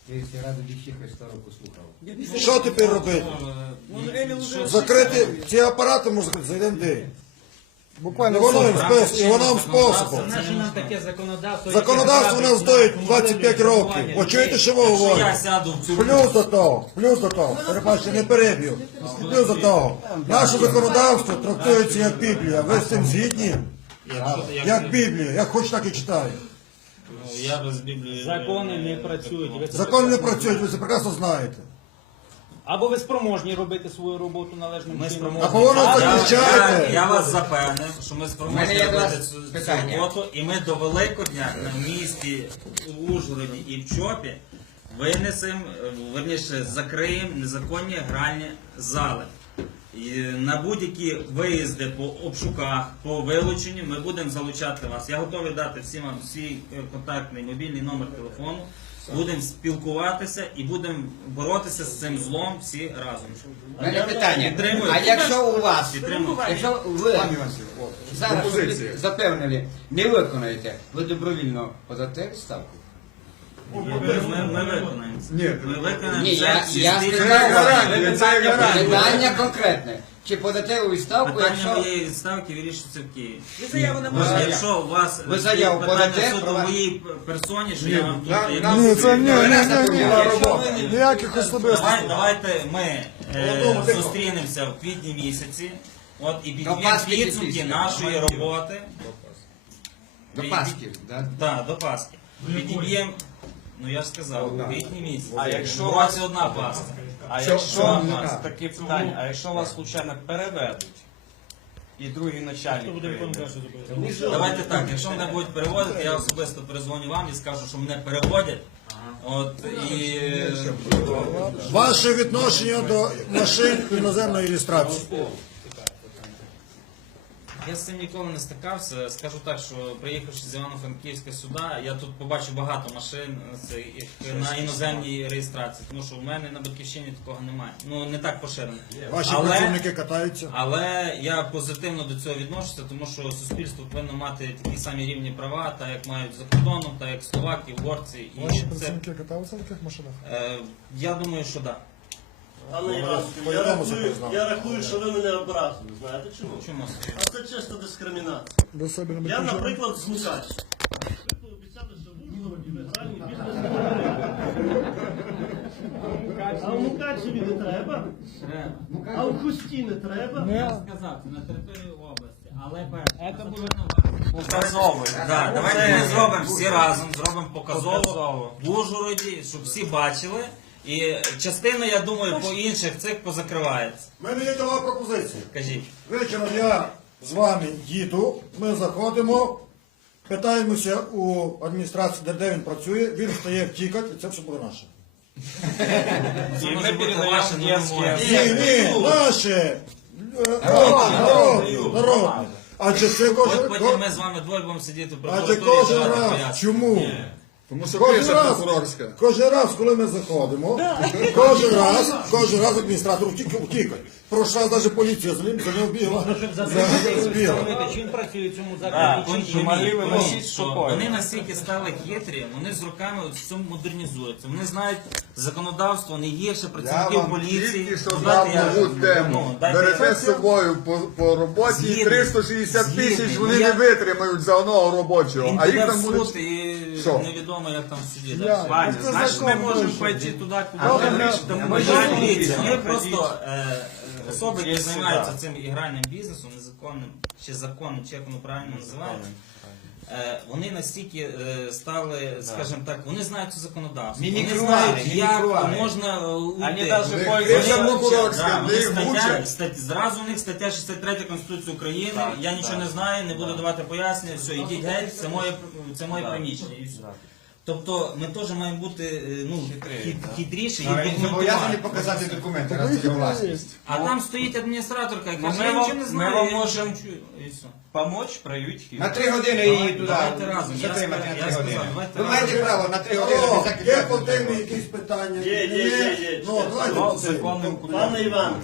Я ради душі Христа руку слухав. Що тепер робити? Закрити ці апарати, може закрити за один день. Буквально івановим способом. Це ж нам таке законодавство. Законодавство у нас стоїть 25 років. Ви чуєте, що ви Я говорите? сяду в цю Плюс до того, перебачте, не переб'ю. Плюс до того, наше законодавство трактується як Біблія. Ви з цим згідні? Як Біблія, як хоч так і читаю. Я без Біблії. Закони не працюють. Ви це Закони не працюють, ви це прекрасно знаєте. Або ви спроможні робити свою роботу належним Ми чином. спроможні. Або воно Я захищаєте. вас запевнив, що ми У спроможні мене є до робити вас цю питання. роботу, і ми до Великодня на місті в Ужгороді і в Чопі винесемо, верніше, закриємо незаконні гральні зали. І на будь-які виїзди по обшуках, по вилученню ми будемо залучати вас. Я готовий дати всім вам свій контактний мобільний номер телефону. Будемо спілкуватися і будемо боротися з цим злом всі разом. У мене питання. Підтримую. А якщо у вас, Підтримую. якщо ви зараз запевнили, не виконаєте, ви добровільно подате відставку? Ми виконаємо це. Ми виконаємо Ні, це. я всі сказав, питання конкретне. Чи подате ви відставку, Питання якщо... моєї відставки вирішується в Києві. Ви заяву не можете. Якщо у вас Ви заяву питання подате, суто про- моїй персоні, що я вам тут... Ні, це ні. Ніяких особистостей. Давайте ми зустрінемося в квітні місяці, от, і підведемо Пасхи чи підсумки після? нашої роботи. До Пасхи, так? Так, до Пасхи. Підіб'ємо, ну я ж сказав, у квітні місяці. А якщо У вас- вас одна Пасха. А якщо у нас таке питання, а якщо вас случайно переведуть, і другий начальник прийде? Давайте так, якщо мене будуть переводити, я особисто перезвоню вам і скажу, що мене переводять. От, і... Ваше відношення до машин іноземної реєстрації. Я з цим ніколи не стикався. Скажу так, що приїхавши з Івано-Франківська сюди, я тут побачив багато машин на іноземній реєстрації, тому що в мене на Батьківщині такого немає. Ну, не так поширено. Ваші працівники катаються. Але я позитивно до цього відношуся, тому що суспільство повинно мати такі самі рівні права, так як мають за кордоном, так як словаки, угорці. І Ваші це, працівники катаються на таких машинах? я думаю, що так. Пане Іванський, я рахую, що ви мене образили. Знаєте чому? Чому? А це чисто дискримінація. До себе не Я, наприклад, з Мукача. Ви пообіцяли, що в Ужгороді ви гральний бізнес. А в Мукачеві не треба, а в Хусті не треба. Я сказав, це на території області, але Це буде Показовий. да, давайте ми зробимо всі разом, зробимо показово в Ужгороді, щоб всі бачили. І частина, я думаю, по інших цих позакривається. У мене є нова пропозиція. Кажіть. Вечором я з вами їду, ми заходимо, питаємося у адміністрації, де він працює, він стає втікати, і це все буде наше. Це І може ми бути передаємо ваше, але не детські- моє. Ні, наше! Народне. Адже це Потім ми з вами двоє будемо сидіти в Адже прокуратурі і кожен давати раз. пояснення. Чому? Тому що Кожен криша раз, прокурорська. коли ми заходимо, кожен раз адміністратор втікає. Прошлий раз навіть поліція за ним бігла. Збігла. Чи він працює в цьому Так, закладі, чи що ні? могли ви носити Що шукою. вони настільки стали хитрі, вони з роками от в цьому модернізуються. Вони знають законодавство не гірше Я працівників вам поліції. тільки що Ну, дав дайте я- нову тему. дайте я- Берете з собою по роботі і Згідний. 360 тисяч Згідний. вони Ну, не я- витримають за одного робочого. Він А їх піде в там суд буде... і Що? невідомо, як там в суді Я- далі. Ваня, Це значить ми закон можемо вийшов. пойти туди, Але куди ми ми дивіться, ми ходіть. просто особи, які Є займаються сюди. цим ігральним бізнесом, незаконним чи законним, чи як воно правильно називається, вони настільки стали, скажімо так, вони знають це законодавство. Вони Мінікрували, знають, як мінікрували. можна Вони уйти. навіть Криша пользуються. прокурорська, Да, де їх зразу у них стаття 63 Конституції України, я нічого не знаю, не буду давати пояснення, все, ідіть геть, це моє приміщення. І все. Тобто ми теж маємо бути хитріші і Він зобов'язаний документувати. показати документи, раз це власність. А там стоїть адміністраторка, яка Ну, каже, ми я вам- нічого не ми знаю. вам я можемо нічого не чую». І все. Помочь проявити хід. На 3 години її туди Давайте разом. Я затримати сказав, на 3 години. давайте Ви разом. маєте право на 3 години О, без є закидати. по темі якісь питання? Є. Ну, давайте по темі. Законним кутом. Пане Іван,